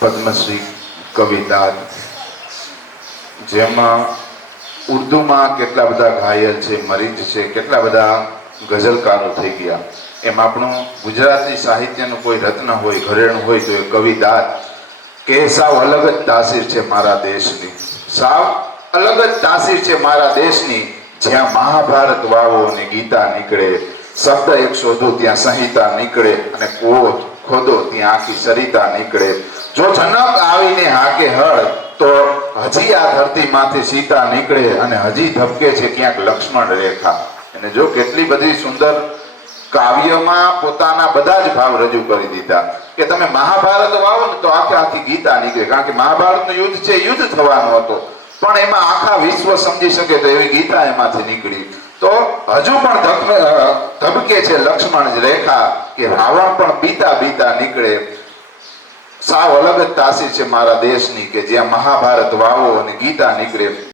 પદ્મશ્રી કવિતા, જેમાં ઉર્દુમાં કેટલા બધા ઘાયલ છે, મરીજ છે, કેટલા બધા ગઝલકારો થઈ ગયા. એમ આપણું ગુજરાતી સાહિત્યનું કોઈ રત્ન હોય, ઘરેણું હોય તો એ કવિતા કે સાવ અલગ જ તાસીર છે મારા દેશની, સાવ અલગ જ તાસીર છે મારા દેશની. જ્યાં મહાભારત વાવો અને ગીતા નીકળે, શબ્દ એક શોધો ત્યાં સંહિતા નીકળે, અને કૂવો ખોદો ત્યાં આખી સરિતા નીકળે. જો જનક આવીને હાકે હળ તો હજી આ ધરતીમાંથી સીતા નીકળે, અને હજી ધબકે છે ક્યાંક લક્ષ્મણ રેખા. અને જો કેટલી બધી સુંદર કાવ્યમાં પોતાના બધા જ ભાવ રજૂ કરી દીધા કે તમે મહાભારત વાવો ને તો આખી ગીતા નીકળે. કારણ કે મહાભારતનું યુદ્ધ છે, યુદ્ધ થવાનું હતું, પણ એમાં આખા વિશ્વ સમજી શકે તો એવી ગીતા એમાંથી નીકળી. તો હજુ પણ ધબકે છે લક્ષ્મણ રેખા, કે રાવણ પણ બીતા બીતા નીકળે. સાવ અલગ જ તાસીર છે મારા દેશની, કે જ્યાં મહાભારત વાવો અને ગીતા નીકળે.